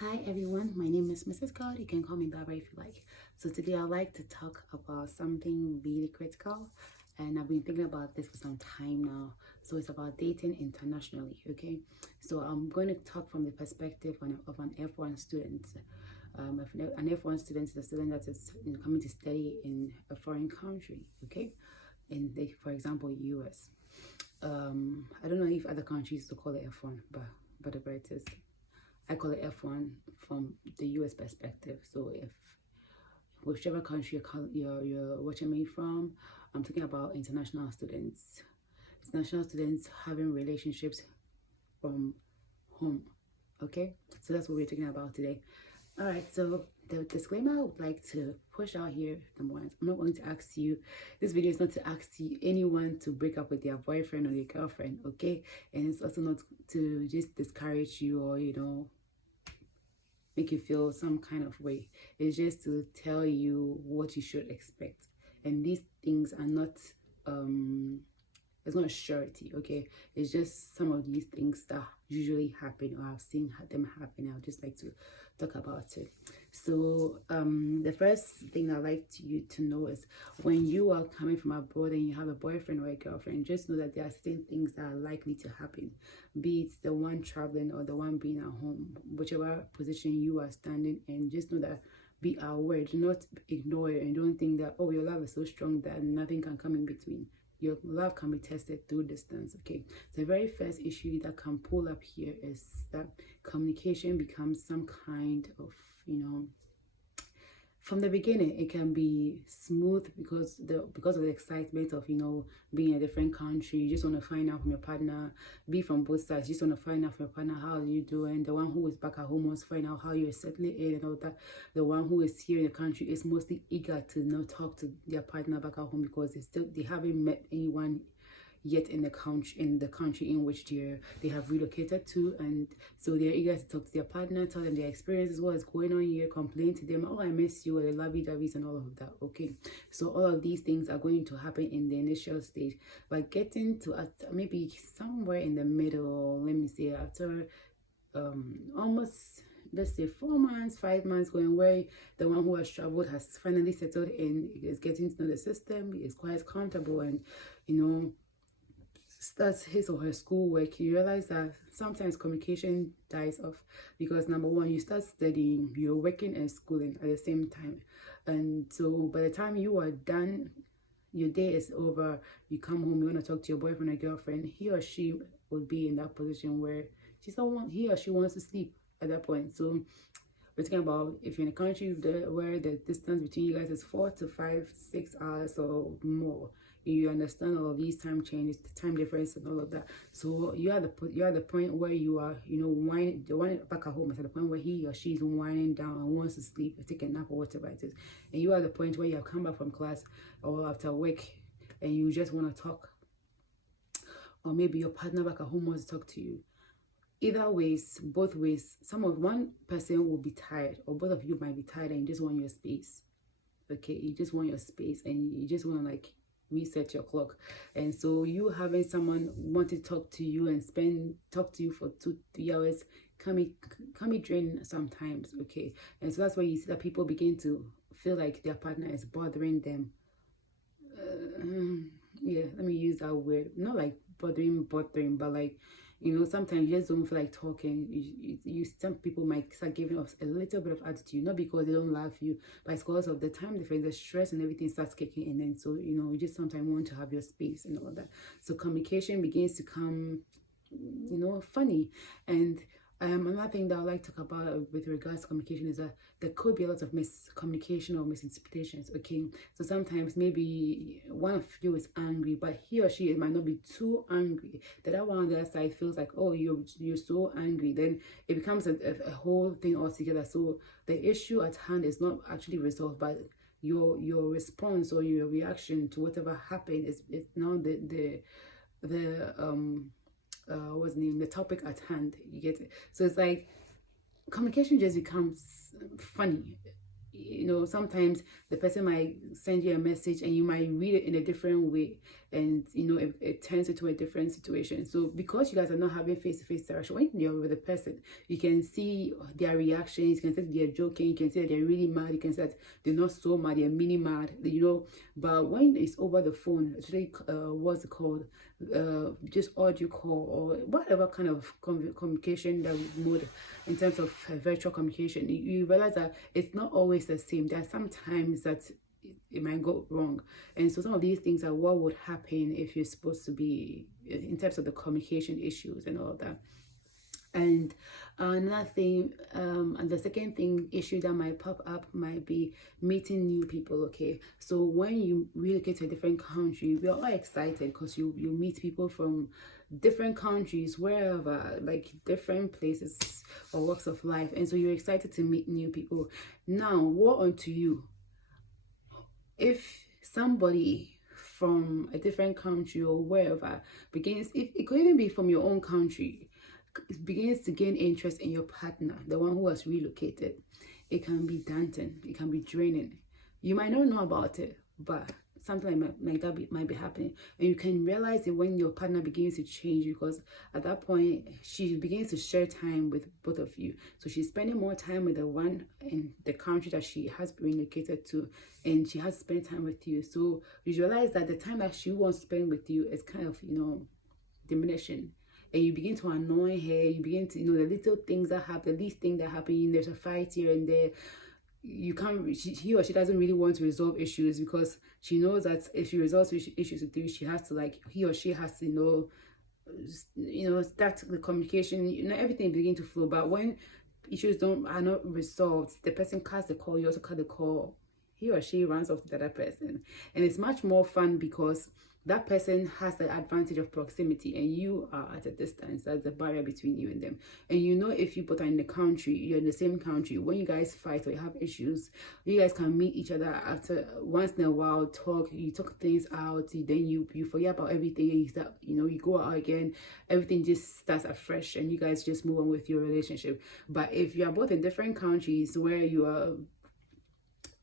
Hi everyone, my name is Mrs. God. You can call me Barbara if you like. So today I'd like to talk about something really critical, and I've been thinking about this for some time now. So it's about dating internationally, okay? So I'm going to talk from the perspective of an F1 student. An F1 student is a student that is coming to study in a foreign country, okay? For example, US. I don't know if other countries to call it F1, but whatever it is. I call it F1 from the US perspective. So if whichever country you're watching me from, I'm talking about international students. International students having relationships from home. Okay? So that's what we're talking about today. Alright, so the disclaimer I would like to push out here, number one, I'm not going to ask you, this video is not to ask you anyone to break up with their boyfriend or their girlfriend, okay? And it's also not to just discourage you or, make you feel some kind of way. It's just to tell you what you should expect. And these things are not it's not a surety, okay? It's just some of these things that usually happen or I've seen them happen. I'd just like to talk about it. So the first thing I'd like you to know is when you are coming from abroad and you have a boyfriend or a girlfriend, just know that there are certain things that are likely to happen, be it the one traveling or the one being at home, whichever position you are standing in. Just know that, be aware, do not ignore it, and don't think that, oh, your love is so strong that nothing can come in between. Your love can be tested through distance, okay? The very first issue that can pull up here is that communication becomes some kind of, from the beginning it can be smooth because of the excitement of being in a different country. You just want to find out from your partner, be from both sides. You just want to find out from your partner, how are you doing? The one who is back at home wants to find out how you're settling in and all that. The one who is here in the country is mostly eager to talk to their partner back at home because they haven't met anyone yet in the country in which they have relocated to, and so they're eager to talk to their partner, tell them their experiences, what is going on here, complain to them, oh, I miss you, or the lovey-doveys and all of that, okay? So all of these things are going to happen in the initial stage, but getting to maybe somewhere in the middle, let me say after almost, let's say 4 months, 5 months going, where the one who has traveled has finally settled in, is getting to know the system, is quite comfortable, and starts his or her schoolwork, you realize that sometimes communication dies off because, number one, you start studying, you're working and schooling at the same time, and so by the time you are done, your day is over, you come home, you want to talk to your boyfriend or girlfriend, he or she would be in that position where he or she wants to sleep at that point. So we're talking about if you're in a country where the distance between you guys is 4 to 5, 6 hours or more. You understand all of these time changes, the time difference, and all of that. So you're at the point where you are, whining. The one back at home is at the point where he or she is winding down and wants to sleep, or take a nap, or whatever it is. And you are at the point where you have come back from class or after work, and you just want to talk, or maybe your partner back at home wants to talk to you. Either ways, both ways, one person will be tired, or both of you might be tired, and you just want your space. Okay, you just want your space, and you just want to reset your clock. And so you having someone want to talk to you and talk to you for 2-3 hours can be draining sometimes, okay? And so that's why you see that people begin to feel like their partner is bothering them. Yeah, let me use that word, not like bothering, but like, sometimes you just don't feel like talking. Some people might start giving us a little bit of attitude, not because they don't love you, but it's because of the time difference, the stress and everything starts kicking in. And so, you just sometimes want to have your space and all that. So communication begins to come, funny. And another thing that I like to talk about with regards to communication is that there could be a lot of miscommunication or misinterpretations, okay? So sometimes maybe one of you is angry, but he or she might not be too angry. The other one on the other side feels like, oh, you're so angry. Then it becomes a whole thing altogether. So the issue at hand is not actually resolved, but your response or your reaction to whatever happened is now what's the name, the topic at hand. You get it? So it's like communication just becomes funny sometimes the person might send you a message and you might read it in a different way, and it turns into a different situation. So because you guys are not having face-to-face interaction, when you're with the person, you can see their reactions, you can see that they're joking, you can see that they're really mad, you can see that they're not so mad, they're mini mad, but when it's over the phone, actually, what's it called, just audio call or whatever kind of communication that mode, in terms of virtual communication, you realize that it's not always the same. There are some times that it might go wrong, and so some of these things are what would happen if you're supposed to be, in terms of the communication issues and all that. And another thing, and the second thing, issue that might pop up might be meeting new people. Okay, so when you relocate to a different country, we're all excited because you meet people from different countries, wherever, like different places or walks of life, and so you're excited to meet new people. Now, what onto you if somebody from a different country or wherever begins, if it could even be from your own country, begins to gain interest in your partner, the one who has relocated? It can be daunting, it can be draining. You might not know about it, but something like that might be happening, and you can realize it when your partner begins to change, because at that point she begins to share time with both of you. So she's spending more time with the one in the country that she has relocated to, and she has spent time with you. So you realize that the time that she wants to spend with you is kind of diminishing, and you begin to annoy her. You begin to the little things that happen, the least thing that happen, there's a fight here and there. You can't, he or she doesn't really want to resolve issues, because she knows that if she resolves issues with you, she has to, he or she has to start the communication, everything begin to flow. But when issues are not resolved, the person cuts the call, you also cut the call, he or she runs off to the other person. And it's much more fun because that person has the advantage of proximity and you are at a distance. That's the barrier between you and them. And if you both are in the country, you're in the same country, when you guys fight or you have issues, you guys can meet each other after once in a while, you talk things out, then you forget about everything, and you start, you go out again, everything just starts afresh and you guys just move on with your relationship. But if you are both in different countries where you are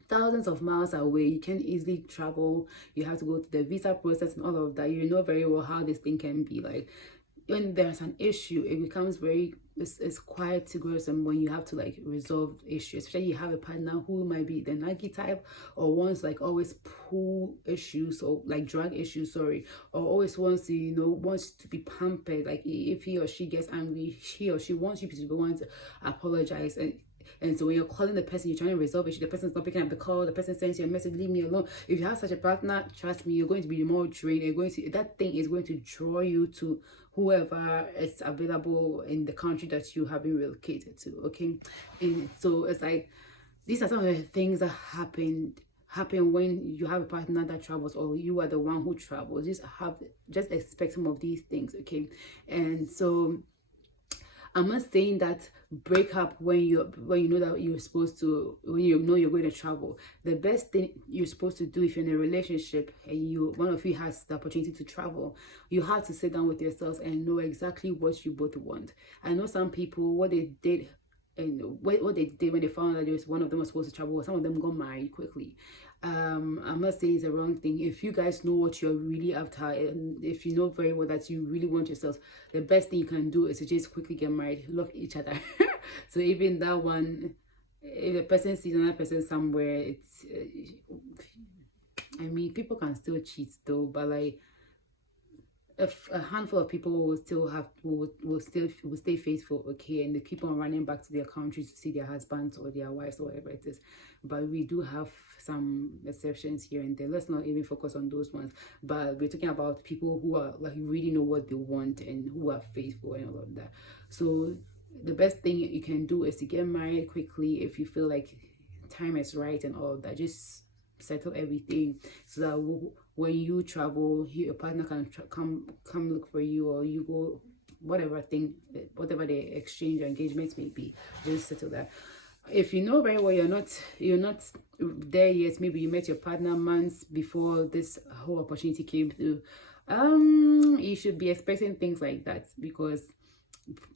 thousands of miles away, you can't easily travel, you have to go through the visa process and all of that, you know very well how this thing can be. Like, when there's an issue, it becomes it's quite gruesome when you have to resolve issues, especially you have a partner who might be the naggy type, or wants always pull issues, or drag issues, sorry, or always wants to be pampered. Like, if he or she gets angry, he or she wants you to be the one to apologize. And so when you're calling the person, you're trying to resolve issue, the person's not picking up the call, the person sends you a message, leave me alone. If you have such a partner, trust me, you're going to be more drained. That thing is going to draw you to whoever is available in the country that you have been relocated to. Okay, and so it's these are some of the things that happen when you have a partner that travels, or you are the one who travels. Just expect some of these things. Okay, and so I'm not saying that break up when you know that you're supposed to, when you know you're going to travel. The best thing you're supposed to do, if you're in a relationship and one of you has the opportunity to travel, you have to sit down with yourselves and know exactly what you both want. I know some people, what they did what they did when they found out that one of them was supposed to travel, some of them got married quickly. I'm not saying it's the wrong thing. If you guys know what you're really after, and if you know very well that you really want yourselves, the best thing you can do is to just quickly get married, love each other. So even that one, if a person sees another person somewhere, it's people can still cheat though, but if a handful of people will stay faithful, okay, and they keep on running back to their countries to see their husbands or their wives or whatever it is. But we do have some exceptions here and there. Let's not even focus on those ones, but we're talking about people who are really know what they want and who are faithful and all of that. So the best thing you can do is to get married quickly if you feel like time is right and all of that. Just settle everything so that when you travel, your partner can come look for you, or you go, whatever the exchange or engagement may be, just settle that. If you know very well you're not there yet, maybe you met your partner months before this whole opportunity came through, you should be expecting things like that, because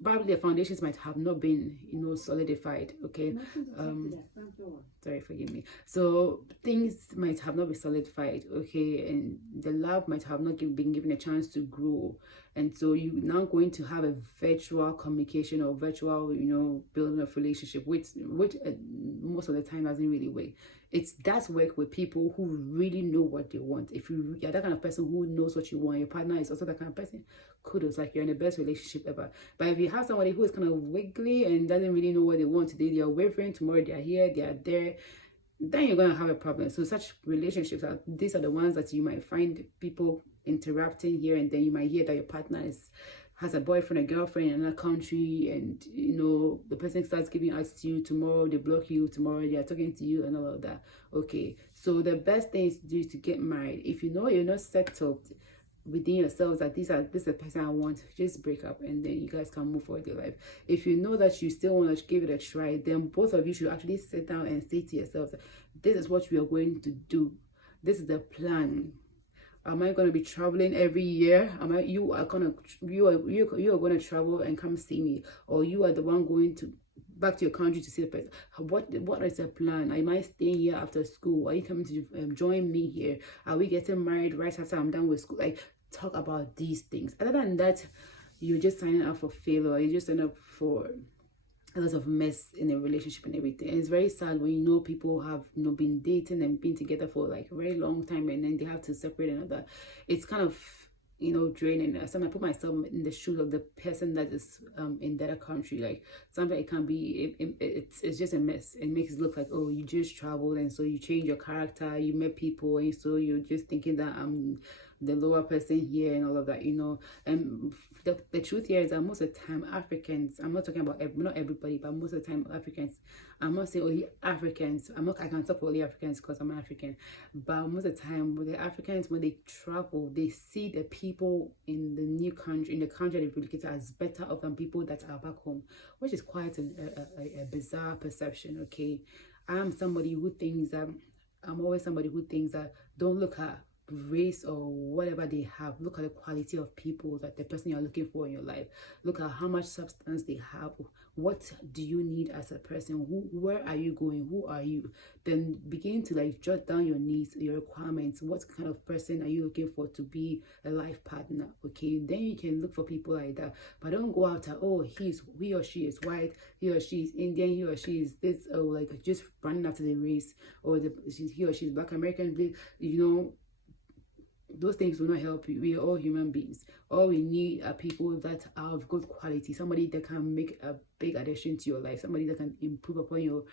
probably the foundations might have not been, solidified. Okay, sorry, forgive me. So things might have not been solidified. Okay, and the love might have not been given a chance to grow, and so you now going to have a virtual communication or virtual, building of relationship, which most of the time doesn't really work. It does work with people who really know what they want. If you're that kind of person who knows what you want, your partner is also that kind of person, kudos, like you're in the best relationship ever. But if you have somebody who is kind of wiggly and doesn't really know what they want today, they are wavering, tomorrow they are here, they are there, then you're going to have a problem. So such relationships these are the ones that you might find people interrupting here, and then you might hear that your partner has a boyfriend, a girlfriend in another country, and the person starts giving attitude. Tomorrow they block you, tomorrow they are talking to you and all of that. Okay, so the best thing is to do is to get married. If you know you're not settled within yourselves that this is the person I want, just break up, and then you guys can move forward your life. If you know that you still want to give it a try, then both of you should actually sit down and say to yourselves, this is what we are going to do, this is the plan. Am I going to be traveling every year? You are going to travel and come see me, or you are the one going to back to your country to see the person? What is the plan? Am I staying here after school? Are you coming to join me here? Are we getting married right after I'm done with school? Like, talk about these things. Other than that, you're just signing up for failure. You're just signing up for a lot of mess in a relationship and everything. And it's very sad when people have been dating and been together for like a very long time, and then they have to separate another. It's kind of draining. So I put myself in the shoes of the person that is in that country. Like, sometimes it can be it's just a mess. It makes it look like, oh, you just traveled, and so you change your character, you met people, and so you're just thinking that I'm the lower person here and all of that, and the truth here is that most of the time Africans, I'm not talking about not everybody, but most of the time Africans, I'm not saying only Africans, I can talk for only Africans because I'm African, but most of the time with the Africans, when they travel, they see the people in the new country, in the country they relocated, as better off than people that are back home, which is quite a bizarre perception. Okay, I'm always somebody who thinks that don't look at race or whatever they have, look at the quality of people that the person you're looking for in your life. Look at how much substance they have. What do you need as a person? Where are you going? Who are you? Then begin to like jot down your needs, your requirements. What kind of person are you looking for to be a life partner? Okay, then you can look for people like that. But don't go out and, oh, he or she is white, he or she is Indian, he or she is this, or like just running after the race, or he or she is Black American. Those things will not help you. We are all human beings. All we need are people that are of good quality, somebody that can make a big addition to your life, somebody that can improve upon your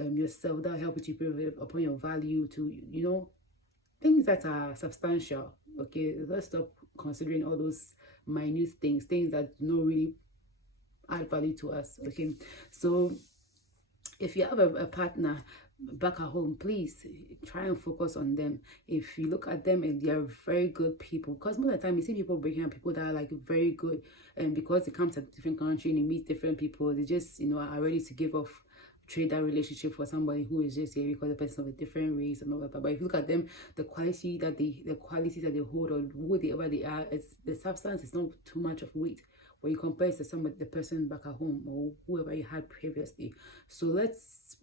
yourself, that will help you to improve upon your value, to things that are substantial. Okay, let's stop considering all those minute things that don't really add value to us. Okay, so if you have a partner back at home, please try and focus on them. If you look at them and they are very good people, because most of the time you see people breaking up, people that are like very good, and because they come to a different country and they meet different people, they just are ready to trade that relationship for somebody who is just here because the person of a different race and all that. But if you look at them, the qualities that they hold, or whatever they are, it's the substance is not too much of weight when you compare it to the person back at home or whoever you had previously. So let's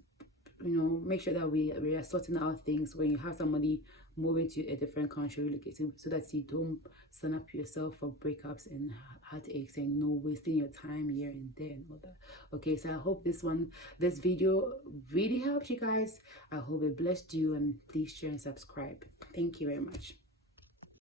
make sure that we are sorting out things when you have somebody moving to a different country, relocating, so that you don't sign up yourself for breakups and heartaches and wasting your time here and there and all that. Okay, so I hope this video really helped you guys. I hope it blessed you, and please share and subscribe. Thank you very much.